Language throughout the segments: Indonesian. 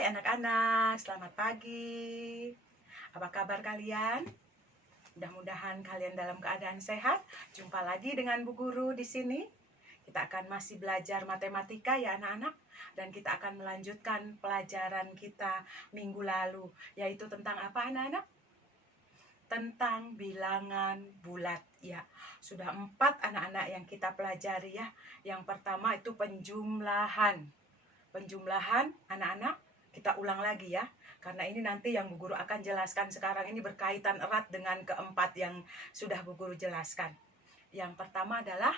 Hai anak-anak, selamat pagi. Apa kabar kalian? Mudah-mudahan kalian dalam keadaan sehat. Jumpa lagi dengan Bu Guru di sini. Kita akan masih belajar matematika ya anak-anak. Dan kita akan melanjutkan pelajaran kita minggu lalu. Yaitu tentang apa anak-anak? Tentang bilangan bulat ya. Sudah 4 anak-anak yang kita pelajari ya. Yang pertama itu penjumlahan. Penjumlahan anak-anak, kita ulang lagi ya, karena ini nanti yang Bu Guru akan jelaskan sekarang ini berkaitan erat dengan keempat yang sudah Bu Guru jelaskan. Yang pertama adalah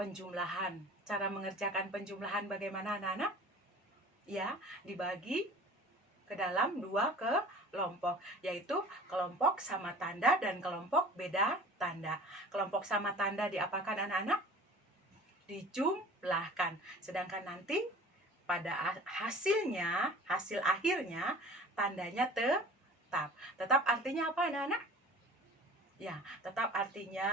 penjumlahan. Cara mengerjakan penjumlahan bagaimana anak-anak? Ya, dibagi ke dalam 2 kelompok, yaitu kelompok sama tanda dan kelompok beda tanda. Kelompok sama tanda diapakan anak-anak? Dijumlahkan. Sedangkan nanti pada hasil akhirnya tandanya tetap. Tetap artinya apa anak-anak? Ya, tetap artinya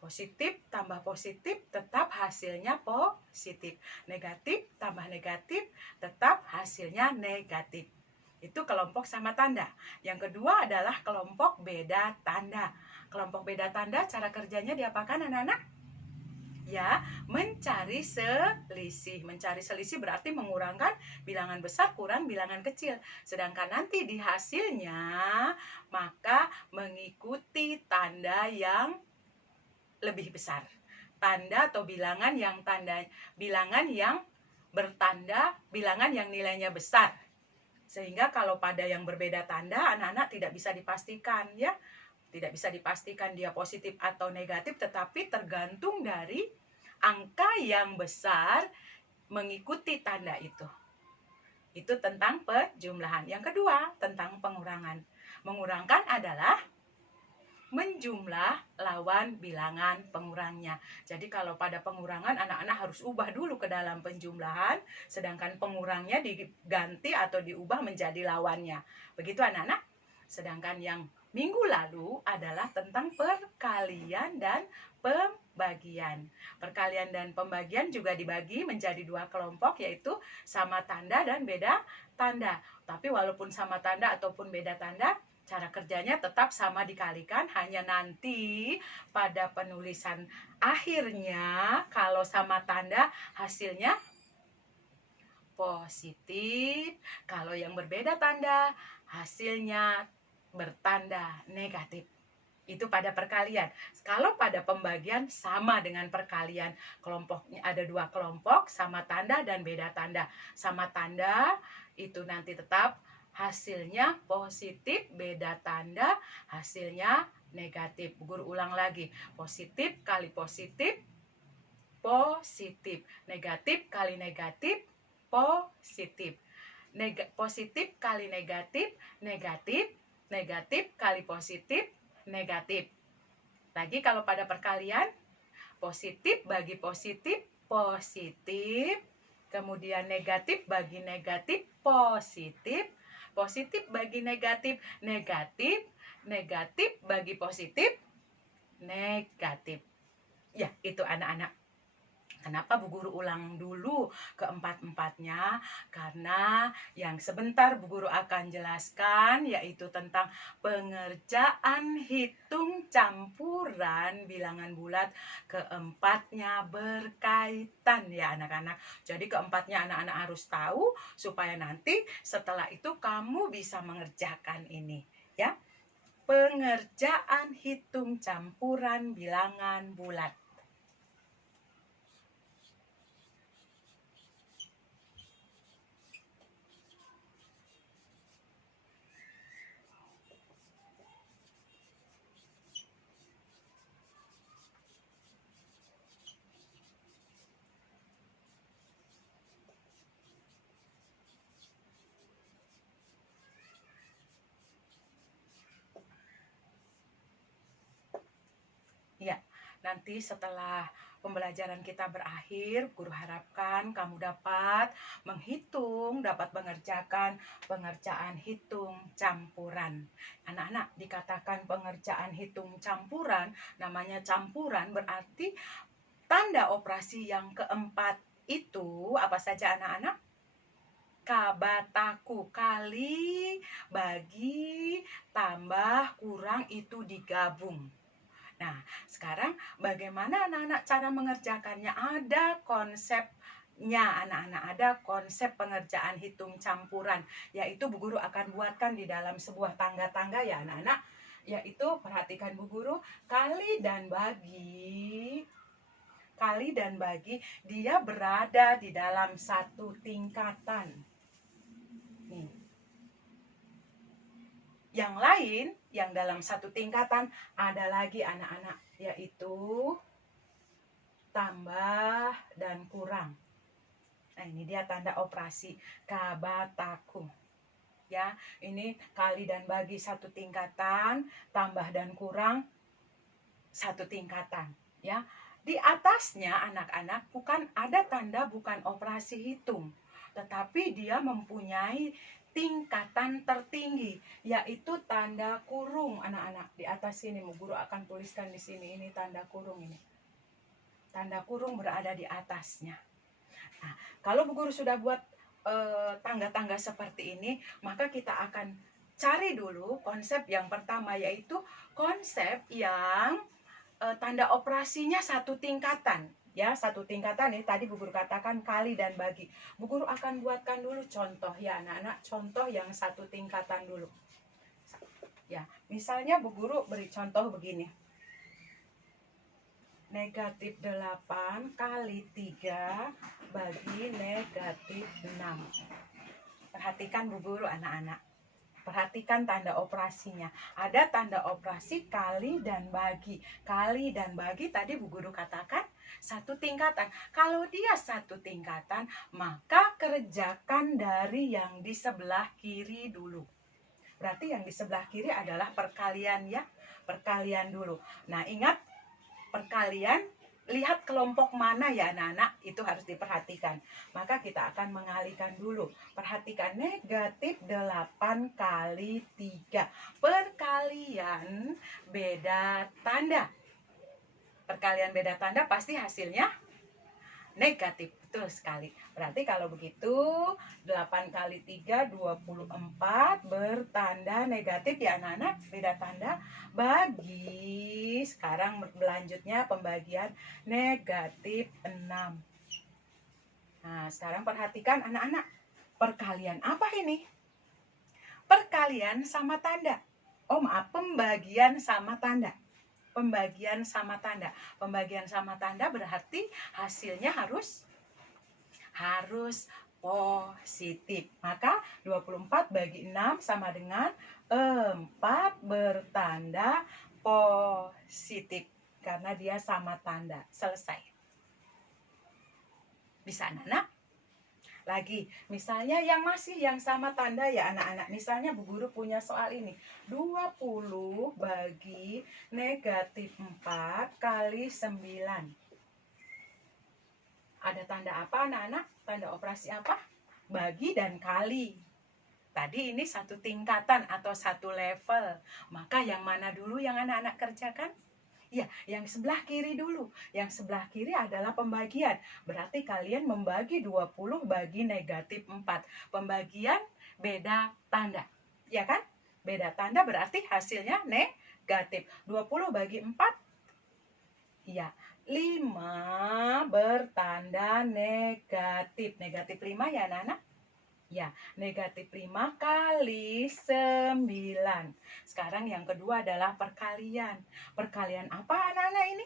positif tambah positif tetap hasilnya positif. Negatif tambah negatif tetap hasilnya negatif. Itu kelompok sama tanda. Yang kedua adalah kelompok beda tanda. Kelompok beda tanda cara kerjanya diapakan anak-anak? Ya, mencari selisih. Mencari selisih berarti mengurangkan bilangan besar kurang bilangan kecil. Sedangkan nanti di hasilnya, maka mengikuti tanda yang lebih besar. Tanda atau bilangan yang bertanda, bilangan yang nilainya besar. Sehingga kalau pada yang berbeda tanda, anak-anak tidak bisa dipastikan ya. Tidak bisa dipastikan dia positif atau negatif, tetapi tergantung dari angka yang besar mengikuti tanda itu. Itu tentang penjumlahan. Yang kedua, tentang pengurangan. Mengurangkan adalah menjumlah lawan bilangan pengurangnya. Jadi kalau pada pengurangan anak-anak harus ubah dulu ke dalam penjumlahan, sedangkan pengurangnya diganti atau diubah menjadi lawannya. Begitu anak-anak? Sedangkan yang minggu lalu adalah tentang perkalian dan pembagian. Perkalian dan pembagian juga dibagi menjadi 2 kelompok, yaitu sama tanda dan beda tanda. Tapi walaupun sama tanda ataupun beda tanda, cara kerjanya tetap sama dikalikan, hanya nanti pada penulisan akhirnya kalau sama tanda hasilnya positif, kalau yang berbeda tanda hasilnya bertanda negatif. Itu pada perkalian. Kalau pada pembagian sama dengan perkalian. Kelompoknya ada 2 kelompok, sama tanda dan beda tanda. Sama tanda itu nanti tetap hasilnya positif, beda tanda hasilnya negatif. Guru ulang lagi. Positif kali positif, positif. Negatif kali negatif, positif. Positif kali negatif, negatif. Negatif kali positif, negatif. Lagi kalau pada perkalian, positif bagi positif, positif. Kemudian negatif bagi negatif, positif. Positif bagi negatif, negatif. Negatif bagi positif, negatif. Ya, itu anak-anak. Kenapa Bu Guru ulang dulu keempat-empatnya? Karena yang sebentar Bu Guru akan jelaskan yaitu tentang pengerjaan hitung campuran bilangan bulat. Keempatnya berkaitan ya anak-anak. Jadi keempatnya anak-anak harus tahu supaya nanti setelah itu kamu bisa mengerjakan ini ya. Pengerjaan hitung campuran bilangan bulat. Ya, nanti setelah pembelajaran kita berakhir, Guru harapkan kamu dapat menghitung, dapat mengerjakan pengerjaan hitung campuran. Anak-anak, dikatakan pengerjaan hitung campuran, namanya campuran berarti tanda operasi yang keempat itu apa saja anak-anak? kabataku. Kali, bagi, tambah, kurang itu digabung. Nah, sekarang bagaimana anak-anak cara mengerjakannya? Ada konsepnya, anak-anak. Ada konsep pengerjaan hitung campuran, yaitu Bu Guru akan buatkan di dalam sebuah tangga-tangga ya anak-anak. Yaitu, perhatikan Bu Guru, kali dan bagi. Kali dan bagi, dia berada di dalam satu tingkatan. Nih. Yang lain, yang dalam satu tingkatan, ada lagi anak-anak, yaitu tambah dan kurang. Nah, ini dia tanda operasi kabataku. Ya, ini kali dan bagi satu tingkatan, tambah dan kurang satu tingkatan. Ya, di atasnya anak-anak bukan ada tanda bukan operasi hitung, tetapi dia mempunyai tingkatan tertinggi, yaitu tanda kurung anak-anak. Di atas sini, Bu Guru akan tuliskan di sini, ini tanda kurung ini. Tanda kurung berada di atasnya. Nah, kalau Bu Guru sudah buat tangga-tangga seperti ini, maka kita akan cari dulu konsep yang pertama, yaitu konsep yang tanda operasinya satu tingkatan. Ya, satu tingkatan nih, tadi Bu Guru katakan kali dan bagi. Bu Guru akan buatkan dulu contoh ya anak-anak, contoh yang satu tingkatan dulu. Ya, misalnya Bu Guru beri contoh begini. Negatif 8 kali 3 bagi negatif 6. Perhatikan Bu Guru anak-anak. Perhatikan tanda operasinya. Ada tanda operasi kali dan bagi. Kali dan bagi tadi Bu Guru katakan satu tingkatan. Kalau dia satu tingkatan, maka kerjakan dari yang di sebelah kiri dulu. Berarti yang di sebelah kiri adalah perkalian ya. Perkalian dulu. Nah, ingat perkalian, lihat kelompok mana ya anak-anak, itu harus diperhatikan. Maka kita akan mengalihkan dulu. Perhatikan negatif 8 kali 3. Perkalian beda tanda. Perkalian beda tanda pasti hasilnya negatif. Betul sekali. Berarti kalau begitu 8 kali 3 24 bertanda negatif ya anak-anak, beda tanda. Bagi, sekarang berlanjutnya pembagian negatif 6. Nah, sekarang perhatikan anak-anak, perkalian apa ini? Perkalian sama tanda. Oh maaf, pembagian sama tanda. Pembagian sama tanda. Pembagian sama tanda berarti hasilnya harus positif. Maka 24 bagi 6 sama dengan 4 bertanda positif. Karena dia sama tanda. Selesai. Bisa anak-anak? Lagi, misalnya yang masih yang sama tanda ya anak-anak. Misalnya Bu Guru punya soal ini. 20 bagi negatif 4 kali 9. Ada tanda apa anak-anak? Tanda operasi apa? Bagi dan kali. Tadi ini satu tingkatan atau satu level. Maka yang mana dulu yang anak-anak kerjakan? Ya, yang sebelah kiri dulu. Yang sebelah kiri adalah pembagian. Berarti kalian membagi 20 bagi negatif 4. Pembagian beda tanda. Ya kan? Beda tanda berarti hasilnya negatif. 20 bagi 4. Ya, 5 bertanda negatif. Negatif 5 ya anak-anak? Ya, negatif 5 kali 9. Sekarang yang kedua adalah perkalian. Perkalian apa anak-anak ini?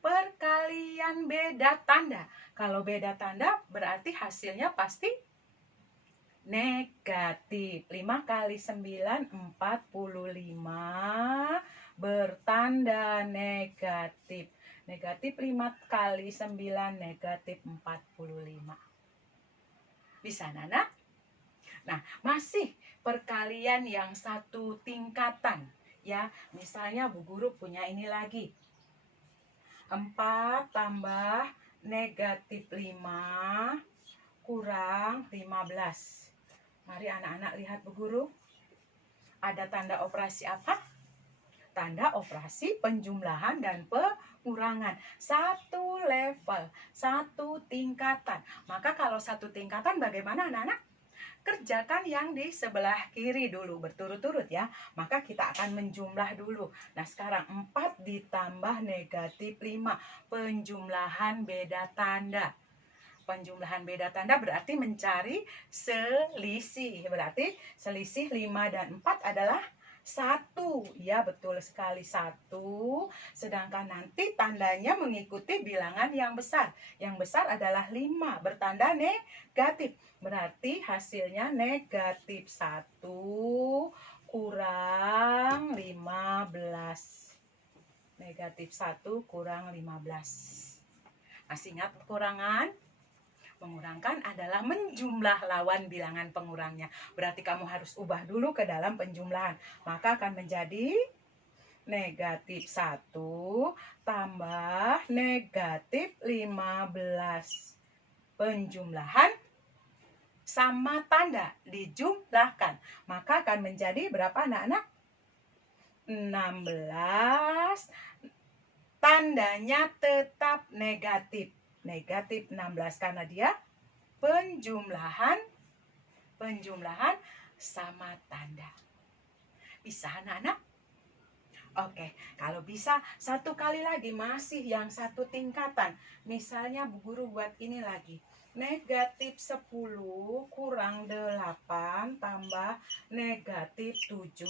Perkalian beda tanda. Kalau beda tanda berarti hasilnya pasti negatif. 5 kali 9, 45 bertanda negatif. Negatif 5 kali 9, negatif 45. Bisa anak-anak? Nah, masih perkalian yang satu tingkatan. Ya, misalnya Bu Guru punya ini lagi. 4 tambah negatif 5 kurang 15. Mari anak-anak lihat Bu Guru. Ada tanda operasi apa? Tanda operasi penjumlahan dan pengurangan. Satu level, satu tingkatan. Maka kalau satu tingkatan bagaimana anak-anak? kerjakan yang di sebelah kiri dulu berturut-turut ya. Maka kita akan menjumlah dulu. Nah, sekarang 4 ditambah negatif 5. Penjumlahan beda tanda. Penjumlahan beda tanda berarti mencari selisih. Berarti selisih 5 dan 4 adalah 1. Ya, betul sekali, 1. Sedangkan nanti tandanya mengikuti bilangan yang besar. Yang besar adalah 5, bertanda negatif. Berarti hasilnya negatif 1 kurang 15. Negatif 1 kurang 15. Masih ingat kurangan? Mengurangkan adalah menjumlah lawan bilangan pengurangnya. Berarti kamu harus ubah dulu ke dalam penjumlahan. Maka akan menjadi negatif 1 tambah negatif 15. Penjumlahan sama tanda dijumlahkan. Maka akan menjadi berapa anak-anak? 16. Tandanya tetap negatif. Negatif 16 karena dia penjumlahan sama tanda. Bisa anak-anak? Oke, kalau bisa satu kali lagi masih yang satu tingkatan. Misalnya Bu Guru buat ini lagi. Negatif 10 kurang 8 tambah negatif 7.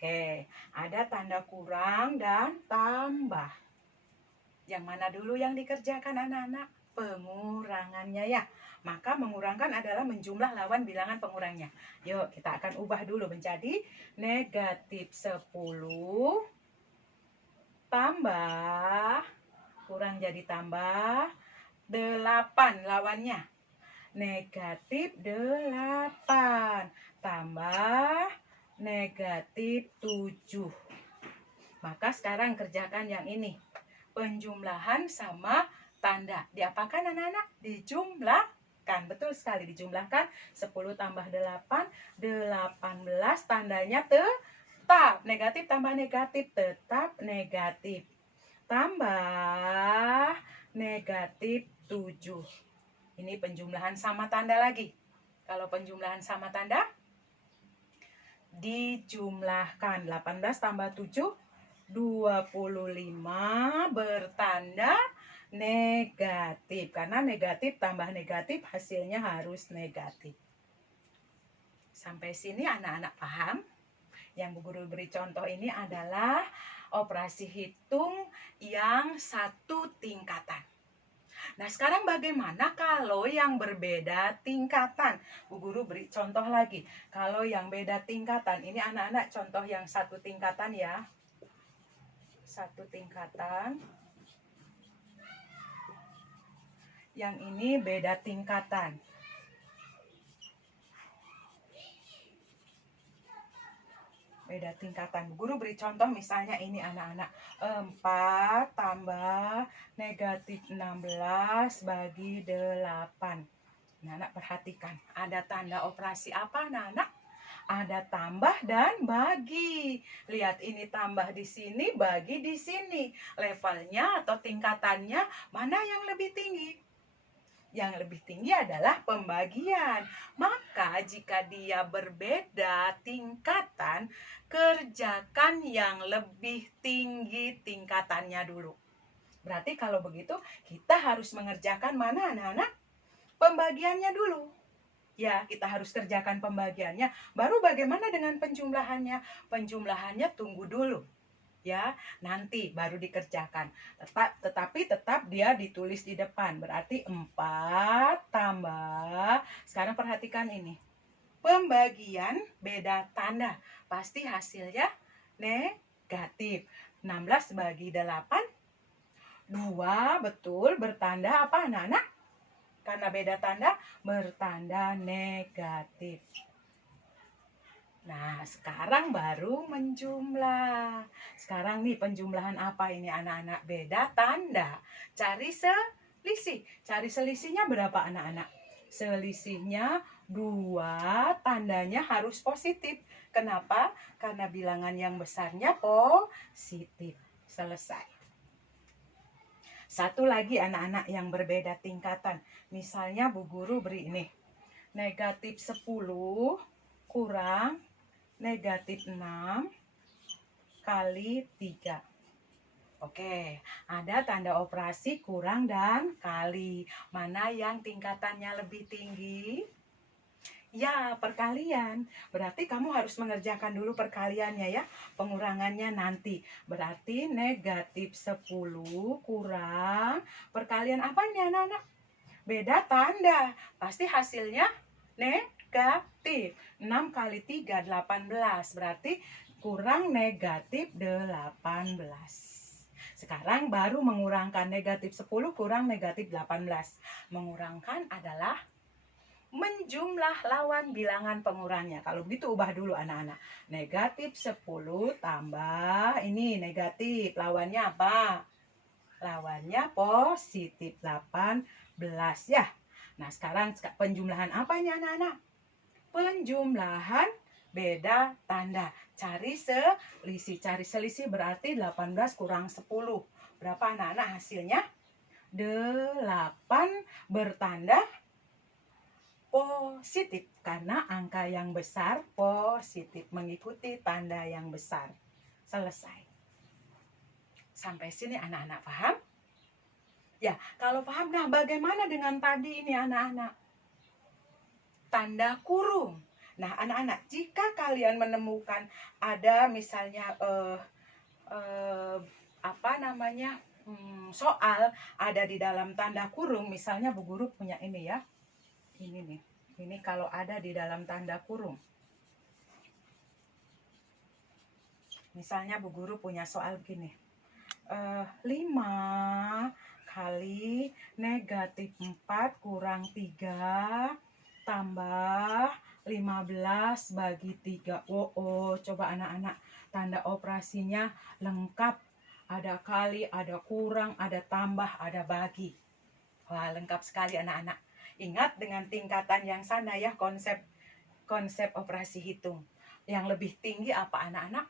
Oke, ada tanda kurang dan tambah. Yang mana dulu yang dikerjakan anak-anak? Pengurangannya ya. Maka mengurangkan adalah menjumlah lawan bilangan pengurangnya. Yuk, kita akan ubah dulu menjadi negatif 10 tambah, kurang jadi tambah, 8 lawannya. Negatif 8 tambah negatif 7. Maka sekarang kerjakan yang ini. Penjumlahan sama tanda. Diapakan anak-anak? Dijumlahkan. Betul sekali, dijumlahkan. 10 tambah 8, 18. Tandanya tetap. Negatif tambah negatif, tetap negatif. Tambah negatif 7. Ini penjumlahan sama tanda lagi. Kalau penjumlahan sama tanda, dijumlahkan. 18 tambah 7, 25 bertanda negatif. Karena negatif tambah negatif hasilnya harus negatif. Sampai sini anak-anak paham? Yang Bu Guru beri contoh ini adalah operasi hitung yang satu tingkatan. Nah, sekarang bagaimana kalau yang berbeda tingkatan? Bu Guru beri contoh lagi. Kalau yang beda tingkatan, ini anak-anak contoh yang satu tingkatan ya. Satu tingkatan. Yang ini beda tingkatan. Beda tingkatan. Guru beri contoh misalnya ini anak-anak. 4 tambah negatif 16 bagi 8. Anak-anak perhatikan. Ada tanda operasi apa anak-anak? Ada tambah dan bagi. Lihat ini tambah di sini, bagi di sini. Levelnya atau tingkatannya mana yang lebih tinggi? Yang lebih tinggi adalah pembagian. Maka jika dia berbeda tingkatan, kerjakan yang lebih tinggi tingkatannya dulu. Berarti kalau begitu kita harus mengerjakan mana anak-anak? Pembagiannya dulu. Ya, kita harus kerjakan pembagiannya. Baru bagaimana dengan penjumlahannya? Penjumlahannya tunggu dulu. Ya, nanti baru dikerjakan. Tetapi tetap dia ditulis di depan. Berarti 4 tambah. Sekarang perhatikan ini. Pembagian beda tanda. Pasti hasilnya negatif. 16 bagi 8. 2, betul. Bertanda apa anak-anak? Karena beda tanda, bertanda negatif. Nah, sekarang baru menjumlah. Sekarang nih penjumlahan apa ini anak-anak? Beda tanda. Cari selisih. Cari selisihnya berapa anak-anak? Selisihnya 2, tandanya harus positif. Kenapa? Karena bilangan yang besarnya positif. Selesai. Satu lagi anak-anak yang berbeda tingkatan. Misalnya Bu Guru beri ini. negatif 10 kurang negatif 6 kali 3. Oke, ada tanda operasi kurang dan kali. Mana yang tingkatannya lebih tinggi? Ya, perkalian. Berarti kamu harus mengerjakan dulu perkaliannya ya. Pengurangannya nanti. Berarti negatif 10 kurang perkalian apanya anak-anak? Beda tanda. Pasti hasilnya negatif. 6 kali 3, 18. Berarti kurang negatif 18. Sekarang baru mengurangkan negatif 10 kurang negatif 18. Mengurangkan adalah menjumlah lawan bilangan pengurangnya. Kalau begitu ubah dulu anak-anak. Negatif 10 tambah ini negatif. Lawannya apa? Lawannya positif 18 ya. Nah sekarang penjumlahan apanya anak-anak? Penjumlahan beda tanda. Cari selisih. Cari selisih berarti 18 kurang 10. Berapa anak-anak hasilnya? 8 bertanda positif. Karena angka yang besar positif. Mengikuti tanda yang besar. Selesai. Sampai sini anak-anak paham? Ya, kalau paham, nah bagaimana dengan tadi ini anak-anak? Tanda kurung. Nah, anak-anak, jika kalian menemukan ada misalnya soal ada di dalam tanda kurung, misalnya Bu Guru punya ini ya. Ini nih. Ini kalau ada di dalam tanda kurung. Misalnya Bu Guru punya soal begini. 5 kali negatif 4 kurang 3 tambah 15 bagi 3. Coba anak-anak, tanda operasinya lengkap. Ada kali, ada kurang, ada tambah, ada bagi. Wah, lengkap sekali anak-anak. Ingat dengan tingkatan yang sana ya, konsep operasi hitung. Yang lebih tinggi apa anak-anak?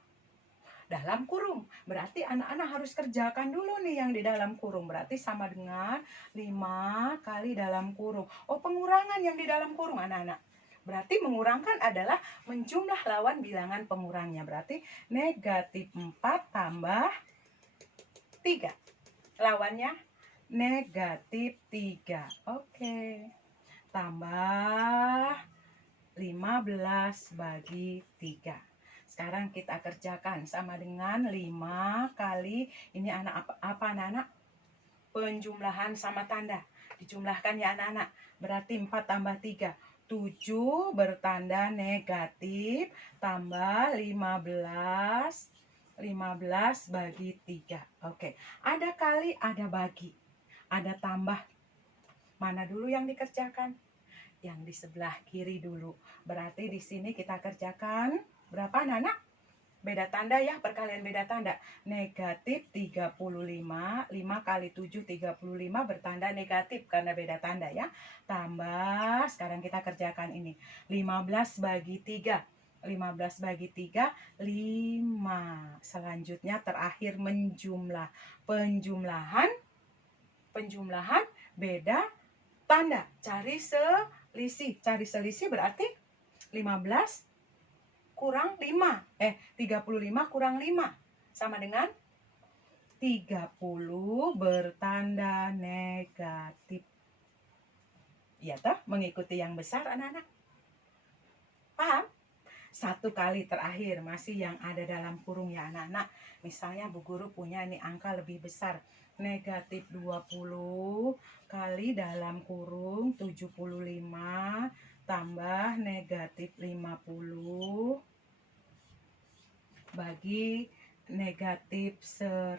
Dalam kurung. Berarti anak-anak harus kerjakan dulu nih yang di dalam kurung. Berarti sama dengan 5 kali dalam kurung. Pengurangan yang di dalam kurung anak-anak. Berarti mengurangkan adalah menjumlah lawan bilangan pengurangnya. Berarti negatif 4 tambah 3. Lawannya negatif 3. Oke. Tambah 15 bagi 3. Sekarang kita kerjakan sama dengan 5 kali, ini apa anak-anak? Penjumlahan sama tanda. Dijumlahkan ya anak-anak. Berarti 4 tambah 3. 7 bertanda negatif tambah 15. 15 bagi 3. Oke. Ada kali, ada bagi. Ada tambah. Mana dulu yang dikerjakan? Yang di sebelah kiri dulu. Berarti di sini kita kerjakan berapa anak-anak? Beda tanda ya, perkalian beda tanda. Negatif 35, 5 kali 7, 35 bertanda negatif karena beda tanda ya. Tambah, sekarang kita kerjakan ini. 15 bagi 3. 15 bagi 3, 5. Selanjutnya terakhir menjumlah. Penjumlahan beda tanda. Cari selisih berarti 15 kurang 5. 35 kurang 5. Sama dengan 30 bertanda negatif. Iya toh, mengikuti yang besar anak-anak. Paham? Satu kali terakhir masih yang ada dalam kurung ya anak-anak. Misalnya Bu Guru punya ini angka lebih besar. Negatif 20 kali dalam kurung 75 tambah negatif 50 bagi negatif 100.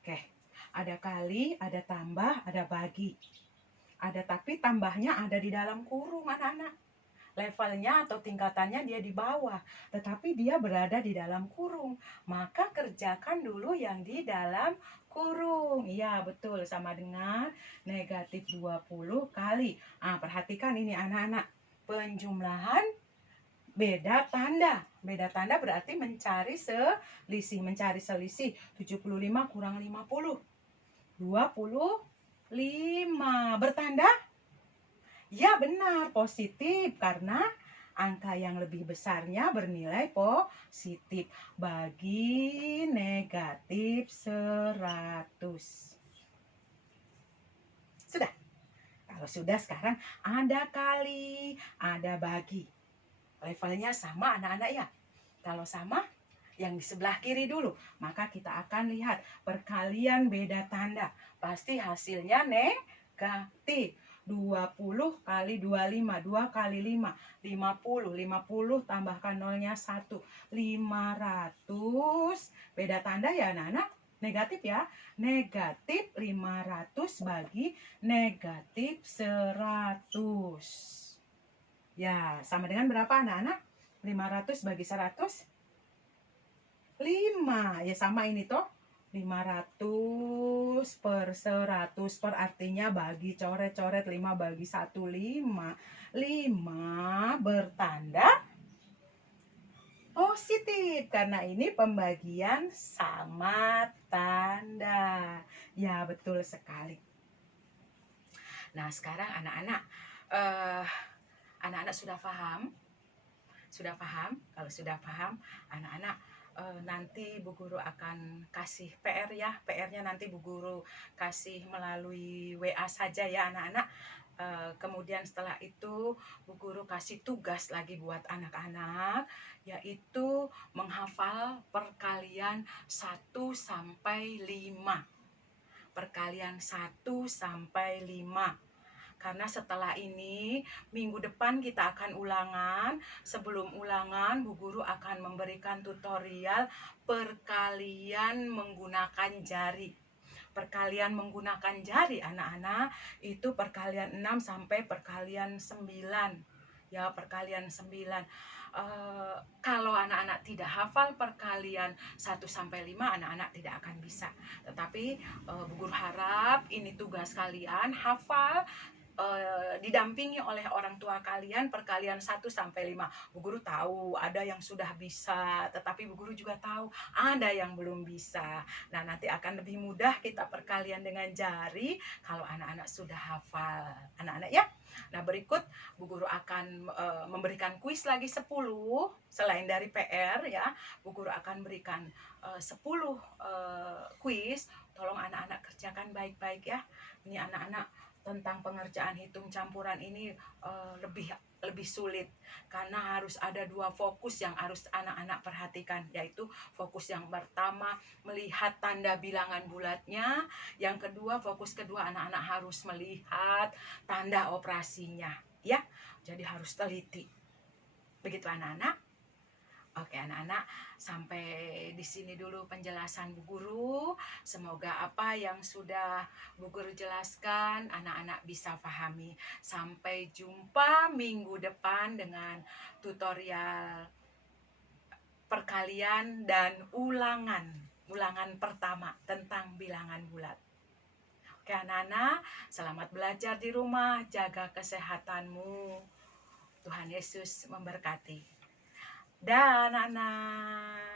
Oke, ada kali, ada tambah, ada bagi. Ada tapi tambahnya ada di dalam kurung anak-anak. Levelnya atau tingkatannya dia di bawah, tetapi dia berada di dalam kurung. Maka kerjakan dulu yang di dalam kurung. Iya, betul, sama dengan negatif 20 kali. Perhatikan ini anak-anak. Penjumlahan beda tanda. Beda tanda berarti mencari selisih. 75 kurang 50. 25. Bertanda? Ya benar, positif karena angka yang lebih besarnya bernilai positif. Bagi negatif 100. Sudah? Kalau sudah sekarang ada kali, ada bagi. Levelnya sama anak-anak ya. Kalau sama, yang di sebelah kiri dulu. Maka kita akan lihat perkalian beda tanda. Pasti hasilnya negatif. 20 kali 25, 2 kali 5, 50. 50 tambahkan nolnya 1. 500. Beda tanda ya anak-anak? Negatif ya. Negatif 500 bagi negatif 100. Ya, sama dengan berapa anak-anak? 500 bagi 100? 5. Ya sama ini toh. 500 per 100 per artinya bagi coret-coret 5 bagi 1 5. 5 bertanda positif karena ini pembagian sama tanda. Ya betul sekali. Nah sekarang anak-anak anak-anak sudah paham? Sudah paham? Kalau sudah paham, anak-anak nanti Bu Guru akan kasih PR ya. PR-nya nanti Bu Guru kasih melalui WA saja ya anak-anak. Kemudian setelah itu Bu Guru kasih tugas lagi buat anak-anak, yaitu menghafal perkalian 1 sampai 5. Perkalian 1 sampai 5. Karena setelah ini, minggu depan kita akan ulangan. Sebelum ulangan, Bu Guru akan memberikan tutorial perkalian menggunakan jari. Perkalian menggunakan jari anak-anak, itu perkalian 6 sampai perkalian 9. Ya, perkalian 9. Kalau anak-anak tidak hafal perkalian 1 sampai 5, anak-anak tidak akan bisa. Tetapi Bu Guru harap ini tugas kalian, hafal didampingi oleh orang tua kalian perkalian 1 sampai 5. Bu Guru tahu ada yang sudah bisa, tetapi Bu Guru juga tahu ada yang belum bisa. Nah, nanti akan lebih mudah kita perkalian dengan jari kalau anak-anak sudah hafal. Anak-anak ya. Nah, berikut Bu Guru akan memberikan kuis lagi 10 selain dari PR ya. Bu Guru akan berikan 10 kuis. Tolong anak-anak kerjakan baik-baik ya. Ini anak-anak tentang pengerjaan hitung campuran ini lebih sulit karena harus ada 2 fokus yang harus anak-anak perhatikan, yaitu fokus yang pertama melihat tanda bilangan bulatnya, yang kedua fokus kedua anak-anak harus melihat tanda operasinya ya. Jadi harus teliti. Begitu anak-anak. Oke anak-anak, sampai di sini dulu penjelasan Bu Guru. Semoga apa yang sudah Bu Guru jelaskan anak-anak bisa pahami. Sampai jumpa minggu depan dengan tutorial perkalian dan ulangan pertama tentang bilangan bulat. Oke anak-anak, selamat belajar di rumah, jaga kesehatanmu. Tuhan Yesus memberkati. Dah anak-anak.